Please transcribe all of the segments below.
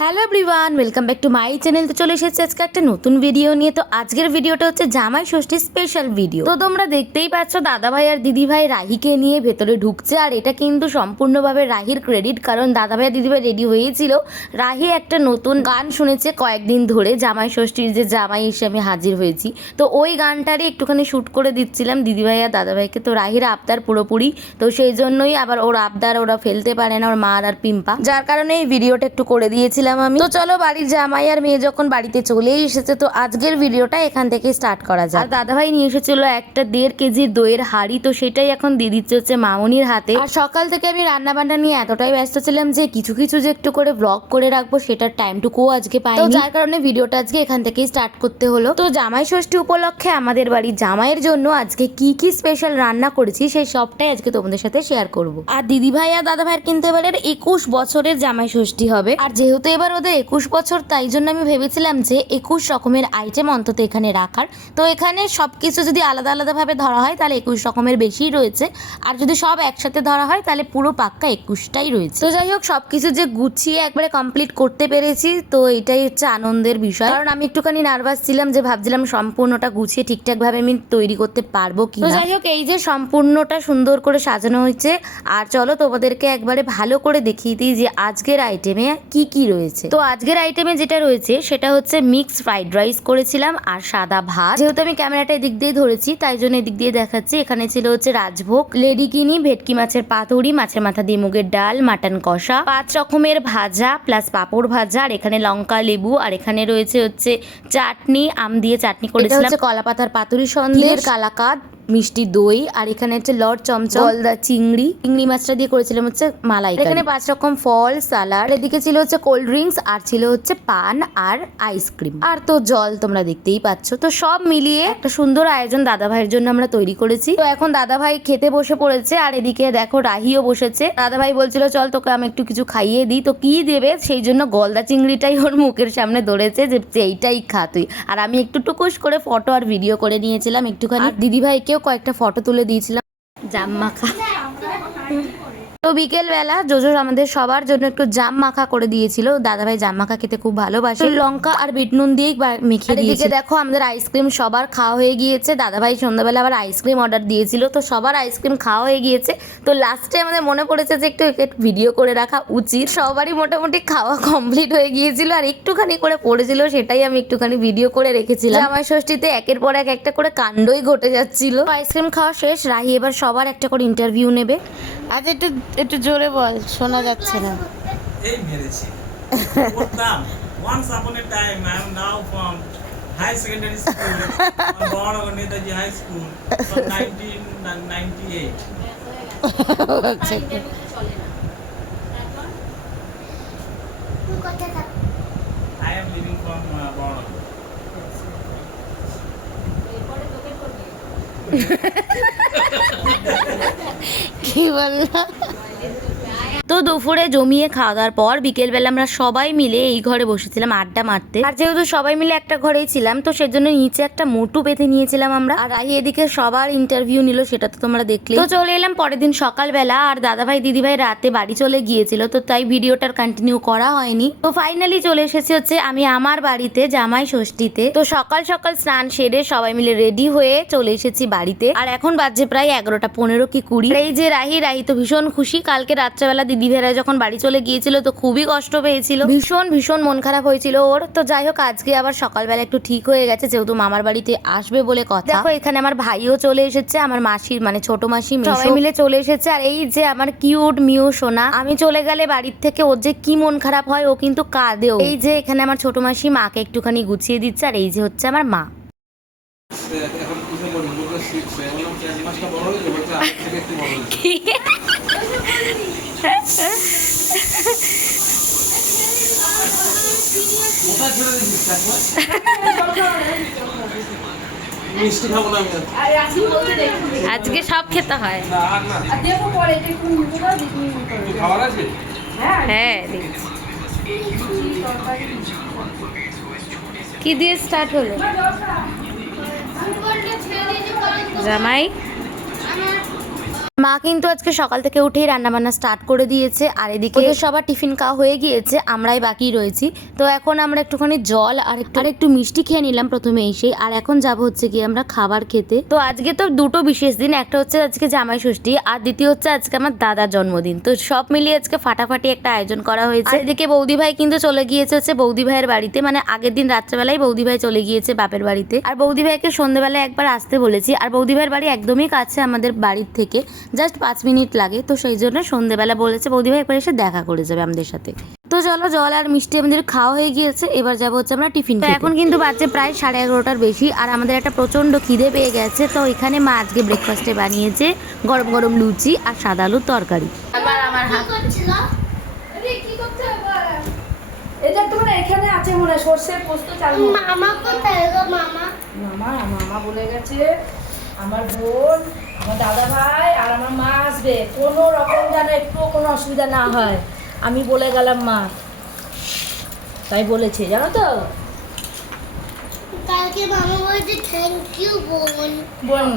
Hello everyone, welcome back to my channel. তো চলে এসেছে আজকে একটা নতুন ভিডিও নিয়ে। তো আজকের ভিডিওটা হচ্ছে জামাই ষষ্ঠীর স্পেশাল ভিডিও। তো তোমরা দেখতেই পাচ্ছ দাদাভাই আর দিদিভাই রাহিকে নিয়ে ভেতরে ঢুকছে, আর এটা কিন্তু সম্পূর্ণভাবে রাহির ক্রেডিট, কারণ দাদাভাই আর দিদিভাই রেডি হয়েছিল। রাহি একটা নতুন গান শুনেছে কয়েকদিন ধরে, জামাই ষষ্ঠীর যে জামাই এসে আমি হাজির হয়েছি, তো ওই গানটারই একটুখানি শ্যুট করে দিচ্ছিলাম দিদিভাই আর দাদাভাইকে। তো রাহির আবদার পুরোপুরি, তো সেই জন্যই আবার ওর আবদার ওরা ফেলতে পারে না, ওর মা আর পিম্পা, যার কারণে এই ভিডিওটা একটু করে দিয়েছিলাম আমি। তো চলো, বাড়ির জামাই আর মেয়ে যখন বাড়িতে চলেই এসেছে, তো আজকের ভিডিওটা এখান থেকে স্টার্ট করা যায়। আর দাদাভাই নিয়ে এসেছিল একটা 1.5 কেজির দইয়ের হাঁড়ি, তো সেটাই এখন দিয়ে দিচ্ছে হচ্ছে মামনির হাতে। আর সকাল থেকে আমি রান্না বান্না নিয়ে এতটাই ব্যস্ত ছিলাম যে কিছু কিছু যে একটু করে ব্লগ করে রাখবো সেটার টাইমটুকুও আজকে পাইনি, তো যার কারণে ভিডিওটা আজকে এখান থেকেই স্টার্ট করতে হলো। তো জামাই ষষ্ঠী উপলক্ষে আমাদের বাড়ির জামাইয়ের জন্য আজকে কি কি স্পেশাল রান্না করেছি সেই সবটাই আজকে তোমাদের সাথে শেয়ার করব। আর দিদিভাই আর দাদাভাইয়ের কিন্তু এবারে 21 বছরের জামাই ষষ্ঠী হবে, আর যেহেতু এবার ওদের 21 বছর, তাই জন্য আমি ভেবেছিলাম যে 21 রকমের আইটেম অন্তত এখানে রাখার। তো এখানে সবকিছু যদি আলাদা আলাদাভাবে ধরা হয় তাহলে 21 রকমের বেশিই রয়েছে, আর যদি সব একসাথে ধরা হয় তাহলে পুরো পাক্কা 21টাই রয়েছে। তো যাই হোক, সবকিছু যে গুছিয়ে একবারে কমপ্লিট করতে পেরেছি, তো এটাই হচ্ছে আনন্দের বিষয়। কারণ আমি একটুখানি নার্ভাস ছিলাম, যে ভাবছিলাম সম্পূর্ণটা গুছিয়ে ঠিকঠাকভাবে আমি তৈরি করতে পারবো কি। তো যাই হোক, এই যে সম্পূর্ণটা সুন্দর করে সাজানো হয়েছে। আর চলো তোমাদেরকে একবারে ভালো করে দেখিয়ে দিই যে আজকের আইটেমে কি কি রয়েছে। তো আজকের আইটেমে যেটা রয়েছে সেটা হচ্ছে মিক্স ফ্রাইড রাইস করেছিলাম আর সাদা ভাত। যেহেতু আমি ক্যামেরাটা এদিক দিয়ে ধরেছি তাই জন্য এদিক দিয়ে দেখাচ্ছি। এখানে ছিল হচ্ছে রাজভোগ, লেডিকিনি, ভেটকি মাছের পাতুরি, মাছের মাথা দিয়ে মুগের ডাল, মাটন কষা, 5 রকমের ভাজা প্লাস পাঁপড় ভাজা, আর এখানে লঙ্কা লেবু, আর এখানে রয়েছে হচ্ছে চাটনি, আম দিয়ে চাটনি করেছিলাম, কলা পাতার পাতুরি, সন্দেশ, কালাকাদ, মিষ্টি দই, আর এখানে হচ্ছে লট চমচম, গলদা চিংড়ি মাছটা দিয়ে করেছিলাম হচ্ছে মালাই। এখানে 5 রকম ফল, সালাড, এদিকে ছিল হচ্ছে কোল্ড ড্রিঙ্কস, আর ছিল হচ্ছে পান আর আইসক্রিম, আর তো জল তোমরা দেখতেই পাচ্ছ। তো সব মিলিয়ে একটা সুন্দর আয়োজন দাদাভাইয়ের জন্য আমরা তৈরি করেছি। তো এখন দাদাভাই খেতে বসে পড়েছে, আর এদিকে দেখো রাহিও বসেছে। দাদাভাই বলছিল চল তোকে আমি একটু কিছু খাইয়ে দিই, তো কি দেবে সেই জন্য গলদা চিংড়িটাই ওর মুখের সামনে ধরেছে যে এইটাই খা তুই। আর আমি একটু টুকুস করে ফটো আর ভিডিও করে নিয়েছিলাম একটুখানি, দিদিভাইকেও কয়েকটা ফটো তুলে দিয়েছিলাম জাম মাখা। তো বিকেল বেলা জোজো আমাদের সবার জন্য একটু জাম মাখা করে দিয়েছিল। দাদাভাই জাম মাখা খেতে খুব ভালোবাসে, লঙ্কা আর বিট নুন দিয়েই মেখে দিয়েছে। দেখো আমাদের আইসক্রিম সবার খাওয়া হয়ে গিয়েছে। দাদাভাই সন্ধ্যাবেলা আবার আইসক্রিম অর্ডার দিয়েছিল, তো সবার আইসক্রিম খাওয়া হয়ে গিয়েছে। তো লাস্টে আমাদের মনে পড়েছে যে একটু ভিডিও করে রাখা উচিত। সবারই মোটামুটি খাওয়া কমপ্লিট হয়ে গিয়েছিল, আর একটুখানি করে পড়েছিল, সেটাই আমি একটুখানি ভিডিও করে রেখেছিলাম। জামাই ষষ্ঠীতে একের পর এক একটা করে কাণ্ডই ঘটে যাচ্ছিল। আইসক্রিম খাওয়া শেষ, রাহি এবার সবার একটা করে ইন্টারভিউ নেবে। আজ একটু একটু জোরে বল, শোনা যাচ্ছে না। এই মেরেছি করতাম once upon a time I am now from high secondary school born on Netaji High School from 1998 আচ্ছা, I am living from Born কি বললা? তো দুপুরে জমিয়ে খাওয়া দাওয়ার পর বিকেলবেলা আমরা সবাই মিলে এই ঘরে বসেছিলাম আড্ডা মারতে। আর যেহেতু সবাই মিলে একটা ঘরেই ছিলাম, তো সেজন্য নিচে একটা মোটু পেতে নিয়েছিলাম আমরা। আর রাহি এদিকে সবার ইন্টারভিউ নিল, সেটা তো তোমরা দেখলে। তো চলে এলাম পরের দিন সকালবেলা, আর দাদাভাই দিদিভাই রাতে বাড়ি চলে গিয়েছিল, তো তাই ভিডিওটার কন্টিনিউ করা হয়নি। তো ফাইনালি চলে এসেছি হচ্ছে আমি আমার বাড়িতে জামাই ষষ্ঠীতে। তো সকাল সকাল স্নান সেরে সবাই মিলে রেডি হয়ে চলে এসেছি বাড়িতে। আর এখন বাজে প্রায় 11:15 কি 20। এই যে রাহি তো ভীষণ খুশি। কালকে রাত্রেবেলা দিদিভাইরা যখন বাড়ি চলে গিয়েছিল তো খুবই কষ্ট পেয়েছিল, ভীষণ ভীষণ মন খারাপ হয়েছিল ওর। তো যাই হোক, আজকে আবার সকালবেলা একটু ঠিক হয়ে গেছে, যেহেতু মামার বাড়িতে আসবে বলে কথা। দেখো এখানে আমার ভাইও চলে এসেছে, আমার মাসির মানে ছোট মাসি, সবাই মিলে চলে এসেছে। আর এই যে আমার কিউট মিউ সোনা, আমি চলে গেলে বাড়ির থেকে ওর যে কি মন খারাপ হয়, ও কিন্তু কাঁদেও। এই যে এখানে আমার ছোট মাসি মাকে একটুখানি গুছিয়ে দিচ্ছে, আর এই যে হচ্ছে আমার মা। আজকে সব খেতে হয়। হ্যাঁ, কি দিয়ে স্টার্ট হলো জামাই? মা কিন্তু আজকে সকাল থেকে উঠেই রান্নাবান্না স্টার্ট করে দিয়েছে, আর এদিকে ওদের সবার টিফিন খাওয়া হয়ে গিয়েছে, আমরাই বাকি রয়েছি। তো এখন আমরা একটুখানি জল আর একটু মিষ্টি খেয়ে নিলাম প্রথমে এসেই, আর এখন যাব হচ্ছে কি আমরা খাবার খেতে। তো আজকে তো দুটো বিশেষ দিন, একটা হচ্ছে আজকে জামাই ষষ্ঠী আর দ্বিতীয় হচ্ছে আজকে আমার দাদার জন্মদিন। তো সব মিলিয়ে আজকে ফাটাফাটি একটা আয়োজন করা হয়েছে। এদিকে বৌদি ভাই কিন্তু চলে গিয়েছে হচ্ছে বৌদি ভাইয়ের বাড়িতে, মানে আগের দিন রাত্রেবেলায় বৌদি ভাই চলে গিয়েছে বাপের বাড়িতে, আর বৌদি ভাইকে সন্ধ্যেবেলায় একবার আসতে বলেছি। আর বৌদি ভাইয়ের বাড়ি একদমই কাছে আমাদের বাড়ির থেকে, জাস্ট 5 মিনিট লাগে। তো সেই জন্য সন্ধ্যেবেলা বলেছে বৌদি ভাই একবার এসে দেখা করে যাবে আমাদের সাথে। তো চলো, জল আর মিষ্টি আমাদের খাওয়া হয়ে গিয়েছে, এবার যাবো হচ্ছে আমরা টিফিন খেতে। এখন কিন্তু বাজে প্রায় 11:30টার বেশি, আর আমাদের একটা প্রচন্ড খিদে পেয়ে গেছে। তো এখানে মা আজকে ব্রেকফাস্টে বানিয়েছে গরম গরম লুচি আর সাদা আলুর তরকারি। আমার হাত এটা তো মানে এখানে আছে মনে হয় সরষের পোস্ত চাল। মামা কোথায় গো মামা? মামা বলে গেছে আমার বোন, আমার দাদা ভাই আর আমার মা আসবে, কোনো রকম যেন একটুও কোনো অসুবিধা না হয়। আমি বলে গেলাম মা, তাই বলেছে জানো তো। কালকে মামা বলেছে থ্যাংক ইউ বোন। বোন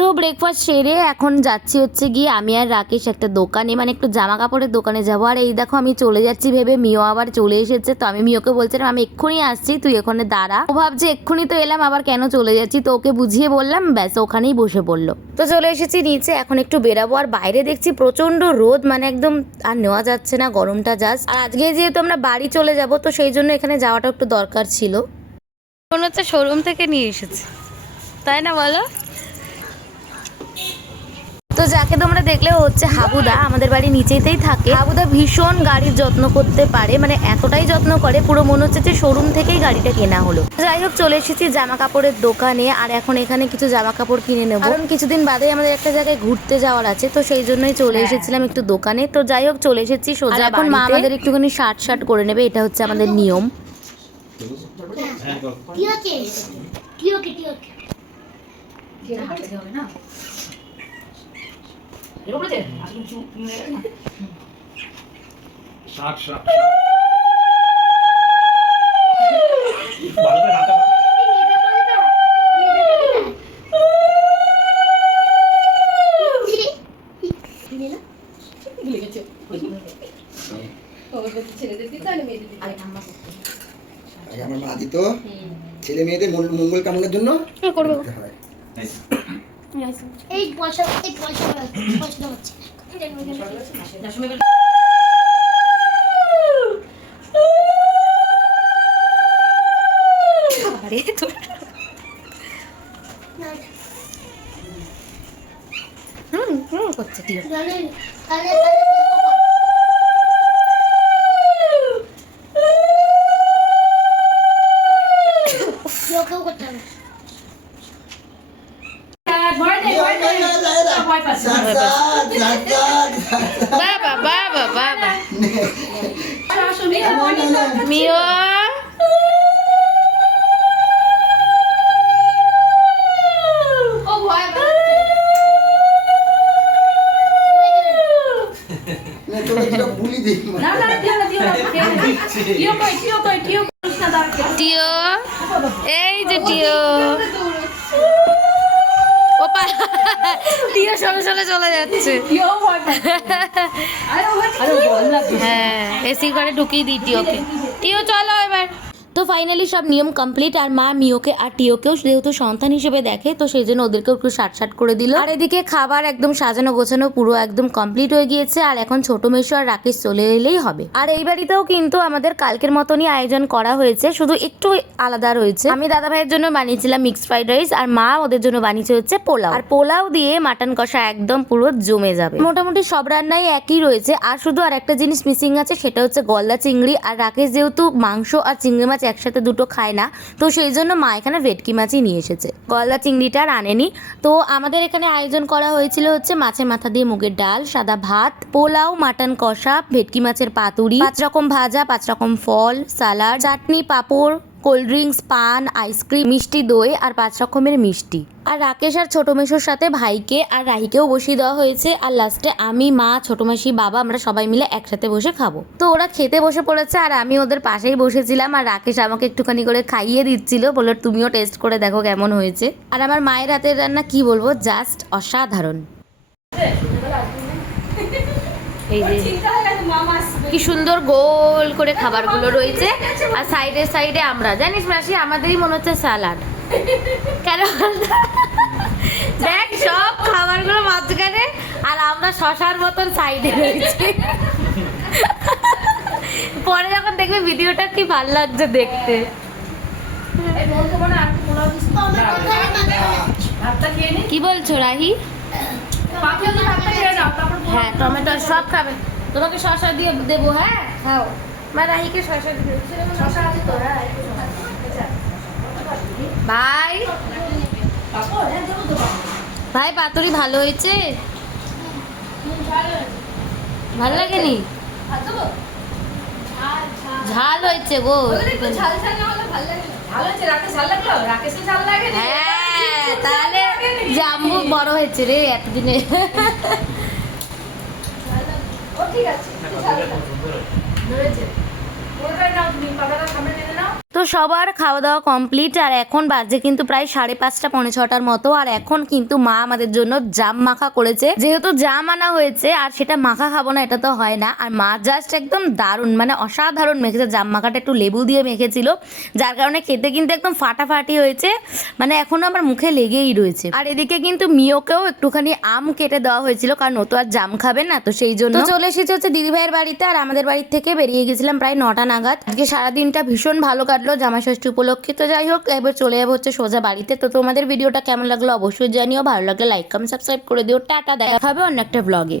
তো ব্রেকফাস্ট সেরে এখন যাচ্ছি হচ্ছে গিয়ে আমি আর রাকেশ একটা দোকানে, মানে একটু জামা কাপড়ের দোকানে যাবো। আর এই দেখো আমি চলে যাচ্ছি ভেবে মিও আবার চলে এসেছে। তো আমি মিওকে বলছিলাম আমি এক্ষুনি আসছি, তুই ওখানে দাঁড়া। ও ভাবছে এক্ষুনি তো এলাম, আবার কেন চলে যাচ্ছি। তো ওকে বুঝিয়ে বললাম, ব্যাস ওখানেই বসে পড়লো। তো চলে এসেছি নিচে, এখন একটু বেরাবো। আর বাইরে দেখছি প্রচন্ড রোদ, মানে একদম আর নেওয়া যাচ্ছে না গরমটা জাস্ট। আর আজকে যেহেতু আমরা বাড়ি চলে যাব, তো সেই জন্য এখানে যাওয়াটা একটু দরকার ছিল। মনে হচ্ছে শোরুম থেকে নিয়ে এসেছে, তাই না বলো? তো যাকে তোমরা দেখলে হচ্ছে হাবুদা, আমাদের বাড়ি নিচেতেই থাকে। হাবুদা ভীষণ গাড়ির যত্ন করতে পারে, মানে এতটাই যত্ন করে পুরো মনে হচ্ছে যে শোরুম থেকেই গাড়িটা কেনা হলো। যাই হোক, চলে এসেছি জামা কাপড়ের দোকানে, আর এখন এখানে কিছু জামা কাপড় কিনে নেবো, কারণ কিছুদিন বাদে আমাদের একটা জায়গায় ঘুরতে যাওয়ার আছে। তো সেই জন্যই চলে এসেছিলাম একটু দোকানে। তো যাই হোক, চলে এসেছি সোজা। এখন মা আমাদের একটুখানি শার্ট করে নেবে, এটা হচ্ছে আমাদের নিয়ম। টিওকে টিওকে টিওকে আমার মা দিত ছেলে মেয়েদের মঙ্গল কামনার জন্য করতে হয়। এই পয়সা পয়সা হচ্ছে করছে টিও। বাবা বাবা বাবা মিও টিও, এই যে টিও, টিও সঙ্গে সঙ্গে চলে যাচ্ছে। হ্যাঁ, এসি ঘরে ঢুকিয়ে দিই টিওকে। টিও চলো এবার। তো ফাইনালি সব নিয়ম কমপ্লিট, আর মা মিওকে আর টিওকেও যেহেতু সন্তান হিসেবে দেখে, তো সেই জন্য ওদেরকেও একটু শার্ট করে দিল। আর এদিকে খাবার একদম সাজানো গোছানো পুরো একদম কমপ্লিট হয়ে গিয়েছে, আর এখন ছোট মেশো আর রাকেশ চলে এলেই হবে। আর এই বাড়িতেও কিন্তু আমাদের কালকের মতনই আয়োজন করা হয়েছে, শুধু একটু আলাদা রয়েছে। আমি দাদা ভাইয়ের জন্য বানিয়েছিলাম মিক্সড ফ্রাইড রাইস, আর মা ওদের জন্য বানিয়েছে হচ্ছে পোলাও। আর পোলাও দিয়ে মাটন কষা একদম পুরো জমে যাবে। মোটামুটি সব রান্নাই একই রয়েছে, আর শুধু আর একটা জিনিস মিসিং আছে, সেটা হচ্ছে গলদা চিংড়ি। আর রাকেশ যেহেতু মাংস আর চিংড়ি মাছ একসাথে দুটো খায় না, তো সেই জন্য মা এখানে ভেটকি মাছই নিয়ে এসেছে, গলদা চিংড়িটা আর আনেনি। তো আমাদের এখানে আয়োজন করা হয়েছিল হচ্ছে মাছের মাথা দিয়ে মুগের ডাল, সাদা ভাত, পোলাও, মাটন কষা, ভেটকি মাছের পাতুরি, 5 রকম ভাজা, 5 রকম ফল, সালাড, চাটনি, পাঁপড়, কোল্ড ড্রিঙ্কস, পান, আইসক্রিম, মিষ্টি দই আর 5 রকমের মিষ্টি। আর রাকেশ আর ছোট মেশোর সাথে ভাইকে আর রাহিকেও বসিয়ে দেওয়া হয়েছে। আর লাস্টে আমি, মা, ছোট মাসি, বাবা আমরা সবাই মিলে একসাথে বসে খাবো। তো ওরা খেতে বসে পড়েছে আর আমি ওদের পাশেই বসেছিলাম। আর রাকেশ আমাকে একটুখানি করে খাইয়ে দিচ্ছিল, বললো তুমিও টেস্ট করে দেখো কেমন হয়েছে। আর আমার মায়ের হাতের রান্না কি বলবো, জাস্ট অসাধারণ। এই যে কি সুন্দর গোল করে খাবারগুলো রয়েছে আর সাইডে সাইডে আমরা, জানিস মাসি আমাদেরই মনে হচ্ছে স্যালাড। কেন দেখ সব খাবারগুলো মাঝখানে আর আমরা শশার মতন সাইডে রয়েছি। পরে যখন দেখবে ভিডিওটা কি ভালো লাগছে দেখতে। কি বলছো রাহি? হ্যাঁ টমেটো সব খাবে, তোমাকে শশা দিয়ে দেবো। হ্যাঁ খাও মা, রাহিকে শশা দিয়ে শশা আছে তো? হ্যাঁ ভাই। পাপড়, হ্যাঁ দেবো তো পাপড়। ভাই পাতুরি ভালো হয়েছে? ভালো লাগেনি? ঝাল হয়েছে গো। ভালো হয়েছে, রাকেশ ঝাল লাগলো? রাকেশের ঝাল লাগে না? হ্যাঁ তাহলে জাম্বু বড় হয়েছে রে এতদিনে। ও ঠিক আছে, ধরেছে। পুরোটাই নাও তুমি, পাতাটা সামনে টেনে নাও। তো সবার খাওয়া দাওয়া কমপ্লিট আর এখন বাজে কিন্তু প্রায় 5:30 পৌনে 6টার মতো। আর এখন কিন্তু মা আমাদের জন্য জাম মাখা করেছে, যেহেতু জাম আনা হয়েছে আর সেটা মাখা খাবো না এটা তো হয় না। আর মা জাস্ট একদম দারুণ মানে অসাধারণ মেখেছে, জাম মাখাটা একটু লেবু দিয়ে মেখেছিল যার কারণে খেতে কিন্তু একদম ফাটাফাটি হয়েছে, মানে এখনো আমার মুখে লেগেই রয়েছে। আর এদিকে কিন্তু মিওকেও একটুখানি আম কেটে দেওয়া হয়েছিল কারণ ও তো আর জাম খাবে না, তো সেই জন্য চলে এসেছে হচ্ছে দিদিভাইয়ের বাড়িতে। আর আমাদের বাড়ি থেকে বেরিয়ে গেছিলাম প্রায় 9টা নাগাদ। আজকে সারাদিনটা ভীষণ ভালো কাটলো জামাই ষষ্ঠী উপলক্ষে। তো যাই হোক এবার চলে যাবো হচ্ছে সোজা বাড়িতে। তো তোমাদের ভিডিওটা কেমন লাগলো অবশ্যই জানিও, ভালো লাগলে লাইক কমেন্ট সাবস্ক্রাইব করে দিও। টাটা, দেখা হবে অন্য একটা ব্লগে।